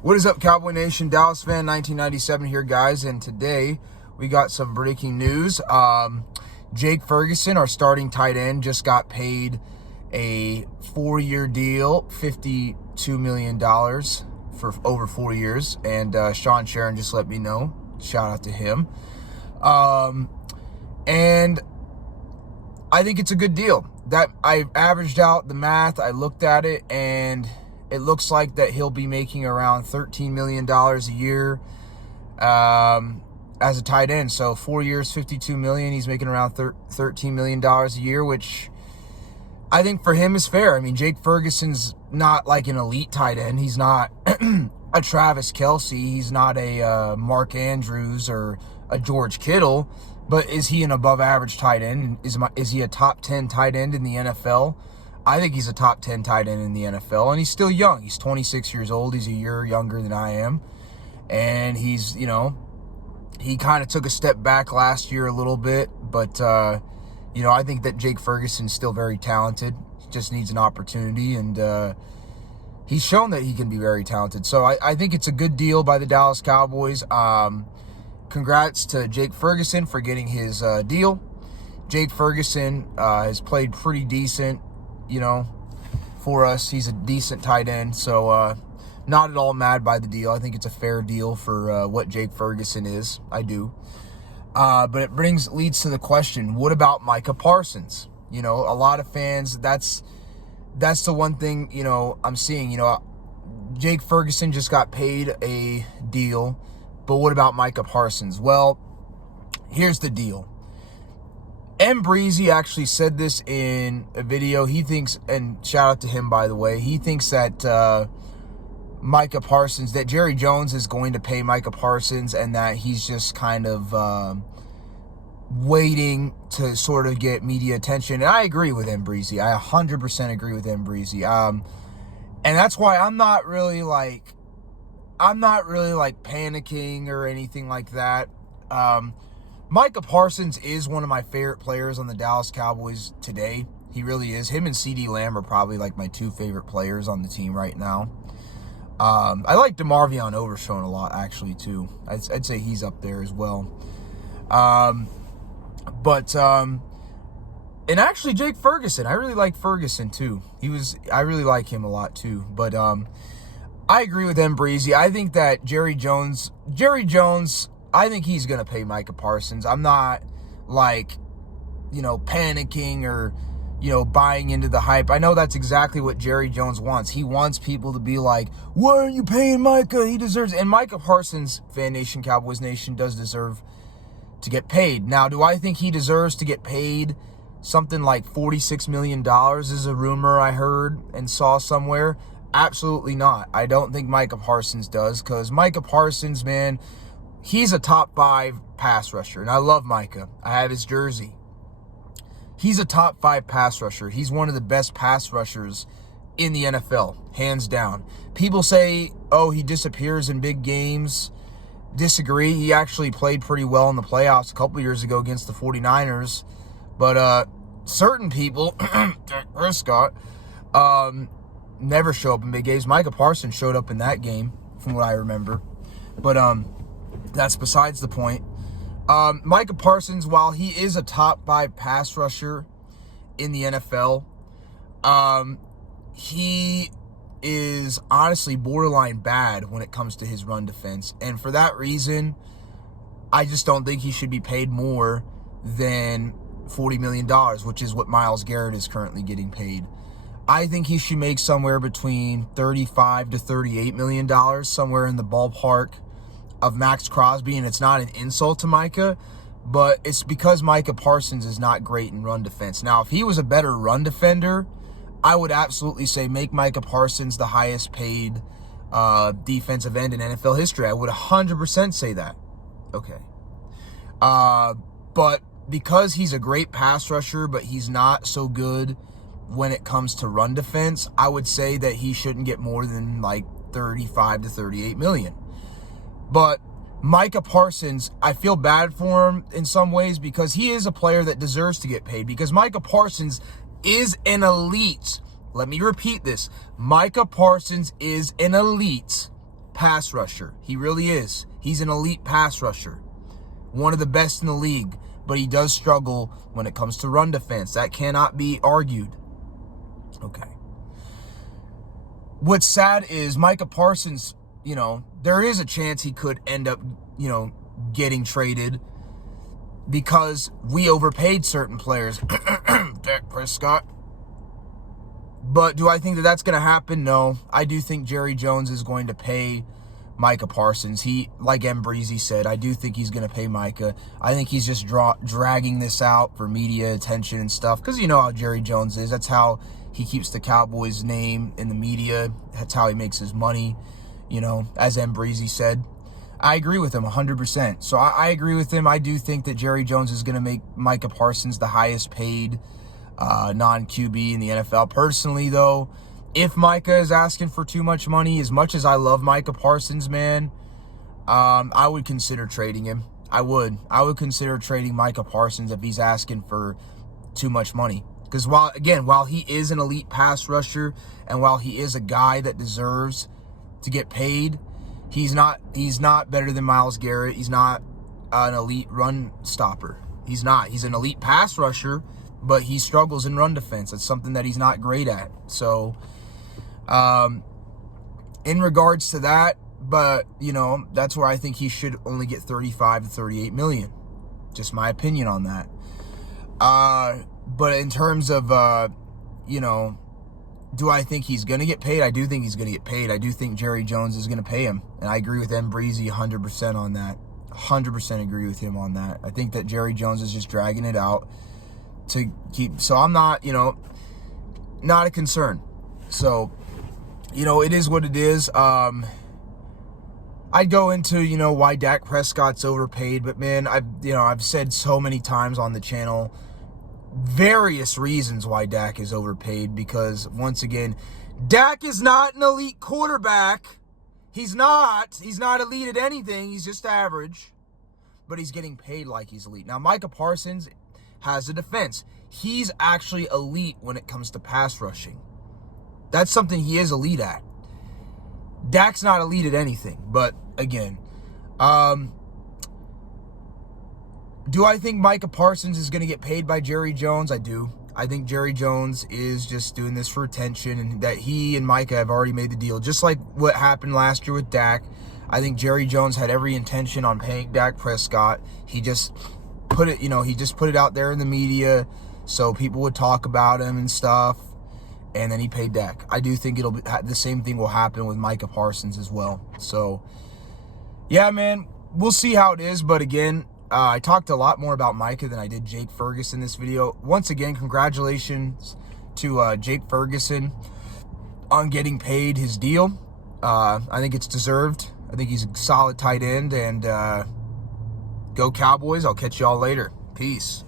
What is up, Cowboy Nation? Dallas fan 1997 here, guys, and today we got some breaking news. Jake Ferguson, our starting tight end, just got paid a 4-year deal, $52 million for over 4 years, and Sean Sharon just let me know. Shout out to him. And I think it's a good deal. That I averaged out the math, I looked at it, and it looks like that he'll be making around $13 million a year as a tight end. So 4 years, $52 million. He's making around $13 million a year, which I think for him is fair. I mean, Jake Ferguson's not like an elite tight end. He's not a Travis Kelce. He's not a Mark Andrews or a George Kittle. But is he an above-average tight end? Is he a top 10 tight end in the NFL? I think he's a top 10 tight end in the NFL, and he's still young. He's 26 years old. He's a year younger than I am. And he's, he kind of took a step back last year a little bit. But, I think that Jake Ferguson's still very talented. He just needs an opportunity, and he's shown that he can be very talented. So I think it's a good deal by the Dallas Cowboys. Congrats to Jake Ferguson for getting his deal. Jake Ferguson has played pretty decent, for us. He's a decent tight end, so not at all mad by the deal. I think it's a fair deal for what Jake Ferguson is. I do. But it leads to the question, what about Micah Parsons? A lot of fans, that's the one thing, I'm seeing. Jake Ferguson just got paid a deal, but what about Micah Parsons? Well, here's the deal. M. Breezy actually said this in a video. He thinks, and shout out to him, by the way, he thinks that Micah Parsons, that Jerry Jones is going to pay Micah Parsons, and that he's just kind of waiting to sort of get media attention. And I agree with M. Breezy. I 100% agree with M. Breezy. And that's why I'm not really panicking or anything like that. Micah Parsons is one of my favorite players on the Dallas Cowboys today. He really is. Him and CeeDee Lamb are probably like my two favorite players on the team right now. I like DeMarvion Overshown a lot, actually, too. I'd say he's up there as well. And actually Jake Ferguson, I really like Ferguson too. I really like him a lot too. But I agree with M. Breezy. I think that Jerry Jones, I think he's going to pay Micah Parsons. I'm not panicking or, buying into the hype. I know that's exactly what Jerry Jones wants. He wants people to be like, why aren't you paying Micah? He deserves it. And Micah Parsons, Fan Nation, Cowboys Nation, does deserve to get paid. Now, do I think he deserves to get paid something like $46 million is a rumor I heard and saw somewhere? Absolutely not. I don't think Micah Parsons does, because Micah Parsons, man, he's a top 5 pass rusher, and I love Micah. I have his jersey. He's a top 5 pass rusher. He's one of the best pass rushers in the NFL, hands down. People say, oh, he disappears in big games. Disagree. He actually played pretty well in the playoffs a couple years ago against the 49ers. But certain people, Prescott, never show up in big games. Micah Parsons showed up in that game, from what I remember. But that's besides the point. Micah Parsons, while he is a top 5 pass rusher in the NFL, he is honestly borderline bad when it comes to his run defense. And for that reason, I just don't think he should be paid more than $40 million, which is what Myles Garrett is currently getting paid. I think he should make somewhere between $35 to $38 million, somewhere in the ballpark of Max Crosby. And it's not an insult to Micah, but it's because Micah Parsons is not great in run defense. Now, if he was a better run defender, I would absolutely say make Micah Parsons the highest paid defensive end in NFL history. I would 100% say that. Okay. But because he's a great pass rusher, but he's not so good when it comes to run defense, I would say that he shouldn't get more than like 35 to 38 million. But Micah Parsons, I feel bad for him in some ways, because he is a player that deserves to get paid, because Micah Parsons is an elite. Let me repeat this. Micah Parsons is an elite pass rusher. He really is. He's an elite pass rusher. One of the best in the league. But he does struggle when it comes to run defense. That cannot be argued. Okay. What's sad is Micah Parsons, there is a chance he could end up, getting traded because we overpaid certain players. Dak Prescott. But do I think that that's going to happen? No. I do think Jerry Jones is going to pay Micah Parsons. He, like M. Breezy said, I do think he's going to pay Micah. I think he's just dragging this out for media attention and stuff because you know how Jerry Jones is. That's how he keeps the Cowboys' name in the media. That's how he makes his money, as M. Breezy said. I agree with him 100%. So I agree with him. I do think that Jerry Jones is going to make Micah Parsons the highest paid non-QB in the NFL. Personally, though, if Micah is asking for too much money, as much as I love Micah Parsons, man, I would consider trading him. I would consider trading Micah Parsons if he's asking for too much money. Because while he is an elite pass rusher and while he is a guy that deserves to get paid, he's not better than Myles Garrett. He's not an elite run stopper. He's not. He's an elite pass rusher, but he struggles in run defense. It's something that he's not great at. So, in regards to that, but, that's where I think he should only get 35 to 38 million. Just my opinion on that. But in terms of, do I think he's going to get paid? I do think he's going to get paid. I do think Jerry Jones is going to pay him. And I agree with M. Breezy 100% on that. 100% agree with him on that. I think that Jerry Jones is just dragging it out to keep. So I'm not, not a concern. So, it is what it is. I'd go into, why Dak Prescott's overpaid. But, man, I've said so many times on the channel various reasons why Dak is overpaid. Because, once again, Dak is not an elite quarterback. He's not. He's not elite at anything. He's just average. But he's getting paid like he's elite. Now, Micah Parsons has a defense. He's actually elite when it comes to pass rushing. That's something he is elite at. Dak's not elite at anything. But, again, do I think Micah Parsons is going to get paid by Jerry Jones? I do. I think Jerry Jones is just doing this for attention, and that he and Micah have already made the deal. Just like what happened last year with Dak, I think Jerry Jones had every intention on paying Dak Prescott. He just put it out there in the media so people would talk about him and stuff, and then he paid Dak. I do think the same thing will happen with Micah Parsons as well. So, yeah, man, we'll see how it is. But again, I talked a lot more about Micah than I did Jake Ferguson in this video. Once again, congratulations to Jake Ferguson on getting paid his deal. I think it's deserved. I think he's a solid tight end. And go Cowboys. I'll catch y'all later. Peace.